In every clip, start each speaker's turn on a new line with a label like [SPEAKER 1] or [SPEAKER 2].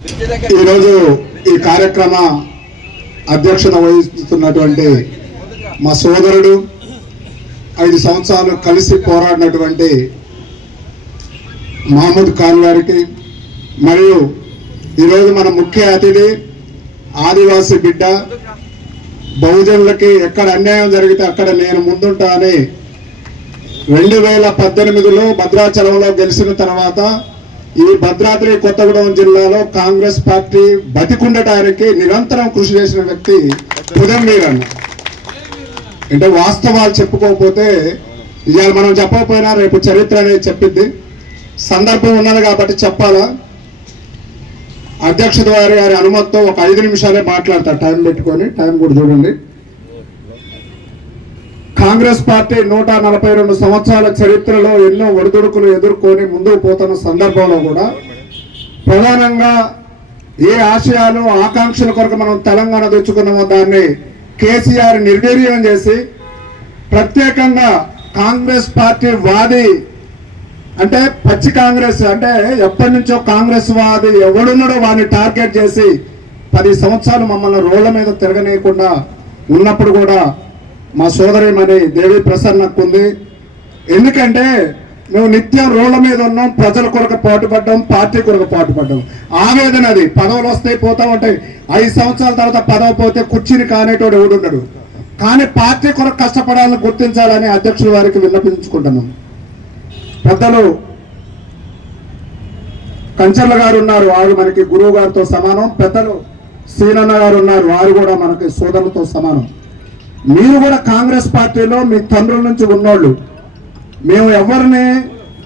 [SPEAKER 1] ఈరోజు ఈ కార్యక్రమ అధ్యక్షత వహిస్తున్నటువంటి మా సోదరుడు ఐదు సంవత్సరాలు కలిసి పోరాడినటువంటి మహమ్మద్ ఖాన్ గారికి మరియు ఈరోజు మన ముఖ్య అతిథి ఆదివాసీ బిడ్డ బహుజనులకి ఎక్కడ అన్యాయం జరిగితే అక్కడ నేను ముందుంటా అని రెండు వేల పద్దెనిమిదిలో భద్రాచలంలో గెలిచిన తర్వాత ఈ భద్రాద్రి కొత్తగూడెం జిల్లాలో కాంగ్రెస్ పార్టీ బతికుండటానికి నిరంతరం కృషి చేసిన వ్యక్తి పుదం అంటే వాస్తవాలు చెప్పుకోకపోతే ఇవాళ మనం చెప్పకపోయినా రేపు చరిత్ర అనేది చెప్పిద్ది. సందర్భం ఉన్నది కాబట్టి చెప్పాలా? అధ్యక్షుడు వారి గారి అనుమతితో ఒక ఐదు నిమిషాలే మాట్లాడతారు టైం పెట్టుకొని టైం కూడా చూడండి. కాంగ్రెస్ పార్టీ నూట నలభై రెండు సంవత్సరాల చరిత్రలో ఎన్నో ఒడిదుడుకులు ఎదుర్కొని ముందుకు పోతున్న సందర్భంలో కూడా ప్రధానంగా ఏ ఆశయాలు ఆకాంక్షల కొరకు మనం తెలంగాణ తెచ్చుకున్నామో దాన్ని కేసీఆర్ నిర్వీర్యం చేసి ప్రత్యేకంగా కాంగ్రెస్ పార్టీ వాది అంటే పచ్చి కాంగ్రెస్ అంటే ఎప్పటి నుంచో కాంగ్రెస్ వాది ఎవడున్నాడో వాడిని టార్గెట్ చేసి పది సంవత్సరాలు మమ్మల్ని రోడ్ల మీద తిరగనీయకుండా ఉన్నప్పుడు కూడా మా సోదరిమణి దేవి ప్రసన్నకు ఉంది ఎందుకంటే మేము నిత్యం రోడ్ల మీద ఉన్నాం ప్రజల కొరకు పాటుపడ్డాం పార్టీ కొరకు పాటుపడ్డాం. ఆవేదన అది. పదవులు వస్తాయి పోతా ఉంటాయి. ఐదు సంవత్సరాల తర్వాత పదవి పోతే కుర్చీని కానేటోడు ఎవడున్నాడు? కానీ పార్టీ కొరకు కష్టపడాలని గుర్తించాలని అధ్యక్షుల వారికి విన్నపించుకుంటున్నాం. పెద్దలు కంచర్ల గారు ఉన్నారు వారు మనకి గురువు గారితో సమానం. పెద్దలు సీనన్న గారు ఉన్నారు వారు కూడా మనకి సోదరులతో సమానం. మీరు కూడా కాంగ్రెస్ పార్టీలో మీ తండ్రుల నుంచి ఉన్నోళ్ళు. మేము ఎవరిని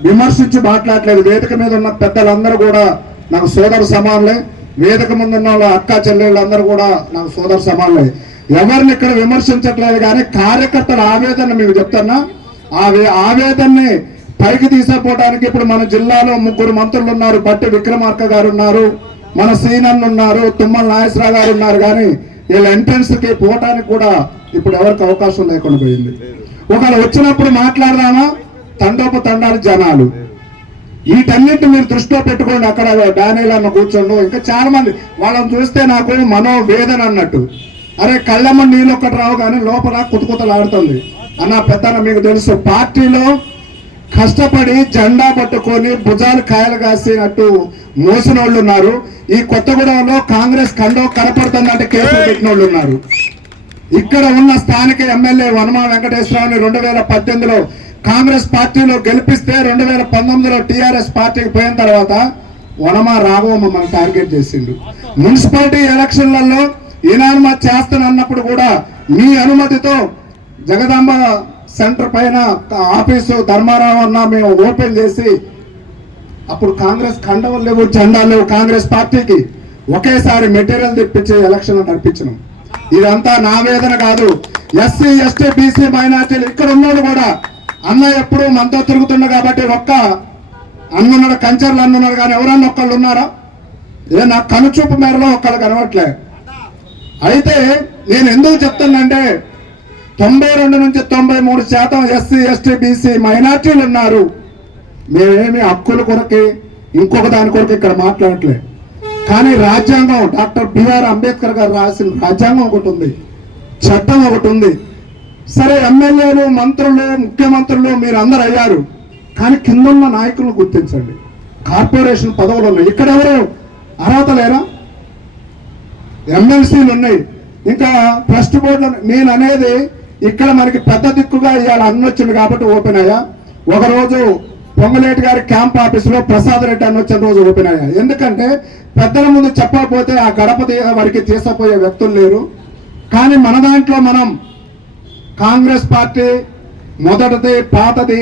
[SPEAKER 1] విమర్శించి మాట్లాడలేదు. వేదిక మీద ఉన్న పెద్దలందరూ కూడా నాకు సోదరు సమానులే. వేదిక ముందు ఉన్న వాళ్ళ అక్క చెల్లెళ్ళు అందరూ కూడా నాకు సోదరు సమానులే. ఎవరిని ఇక్కడ విమర్శించట్లేదు కానీ కార్యకర్తల ఆవేదన మీకు చెప్తున్నా. ఆ ఆవేదనని పైకి తీసుకుపోవడానికి ఇప్పుడు మన జిల్లాలో ముగ్గురు మంత్రులు ఉన్నారు. బట్టి విక్రమార్క గారు ఉన్నారు. మన సీనన్ ఉన్నారు. తుమ్మల నాగేశ్వరరావు గారు ఉన్నారు. కానీ వీళ్ళ ఎంట్రన్స్కి పోవటానికి కూడా ఇప్పుడు ఎవరికి అవకాశం లేకుండా పోయింది. ఒకవేళ వచ్చినప్పుడు మాట్లాడదామా? తండోప తండాలు జనాలు. వీటన్నిటిని మీరు దృష్టిలో పెట్టుకోండి. అక్కడ డానియల్ అన్న కూర్చోండు. ఇంకా చాలా మంది వాళ్ళని చూస్తే నాకు మనోవేదన అన్నట్టు. అరే కళ్ళమ్మ నీళ్ళు ఒక్కటి రావు కానీ లోపల కుతకుతలాడుతుంది. అన్న పెద్దన్న మీకు తెలుసు పార్టీలో కష్టపడి జెండా పట్టుకొని భుజాలు కాయలు కాసినట్టు మోసిన వాళ్ళు ఉన్నారు. ఈ కొత్తగూడెంలో కాంగ్రెస్ కండో కనపడుతుందంటే కేసులు పెట్టిన వాళ్ళు ఉన్నారు. ఇక్కడ ఉన్న స్థానిక ఎమ్మెల్యే వనమా వెంకటేశ్వరరావుని రెండు వేల పద్దెనిమిదిలో కాంగ్రెస్ పార్టీలో గెలిపిస్తే రెండు వేల పంతొమ్మిదిలో టీఆర్ఎస్ పార్టీకి పోయిన తర్వాత వనమా రాఘవ మమ్మల్ని టార్గెట్ చేసిండు. మున్సిపాలిటీ ఎలక్షన్లలో ఈనామా చేస్తానన్నప్పుడు కూడా మీ అనుమతితో జగదాంబ సెంటర్ పైన ఆఫీసు ధర్మారావు అన్న మేము ఓపెన్ చేసి అప్పుడు కాంగ్రెస్ కండవలు లేవు జెండాలు లేవు కాంగ్రెస్ పార్టీకి ఒకేసారి మెటీరియల్ తెప్పించి ఎలక్షన్ నడిపించినాం. ఇదంతా నా వేదన కాదు. ఎస్సీ ఎస్టీ బీసీ మైనార్టీలు ఇక్కడ ఉన్నోడు కూడా అన్న ఎప్పుడు మనతో తిరుగుతుండ కాబట్టి ఒక్క అన్నున్నాడు కంచర్లు అన్నున్నాడు కానీ ఎవరన్నా ఒక్కళ్ళు ఉన్నారా? ఏ నా కనుచూపు మేరలో ఒక్కళ్ళు కనవట్లే అయితే నేను ఎందుకు చెప్తానంటే తొంభై రెండు నుంచి తొంభై మూడు శాతం ఎస్సీ ఎస్టీ బీసీ మైనార్టీలు ఉన్నారు. మేమేమి హక్కుల కొరకే ఇంకొక దాని కొరకు ఇక్కడ మాట్లాడట్లే. కానీ రాజ్యాంగం డాక్టర్ బిఆర్ అంబేద్కర్ గారు రాసిన రాజ్యాంగం ఒకటి ఉంది. చట్టం ఒకటి ఉంది. సరే ఎమ్మెల్యేలు మంత్రులు ముఖ్యమంత్రులు మీరు అందరు అయ్యారు. కానీ కింద ఉన్న నాయకులను గుర్తించండి. కార్పొరేషన్ పదవులు ఉన్నాయి. ఇక్కడ ఎవరు? అర్హత లేరా? ఎమ్మెల్సీలు ఉన్నాయి. ఇంకా ట్రస్ట్ బోర్డు నేను అనేది ఇక్కడ మనకి పెద్ద దిక్కుగా ఇవాళ అన్నొచ్చింది కాబట్టి ఓపెన్ అయ్యా. ఒకరోజు పొంగలేటి గారి క్యాంప్ ఆఫీస్లో ప్రసాద్ రెడ్డి అన్న వచ్చిన రోజు ఓపెన్ అయ్యా ఎందుకంటే పెద్దల ముందు చెప్పకపోతే ఆ గడప వారికి తీసుకుపోయే వ్యక్తులు లేరు. కానీ మన దాంట్లో మనం కాంగ్రెస్ పార్టీ మొదటిది పాతది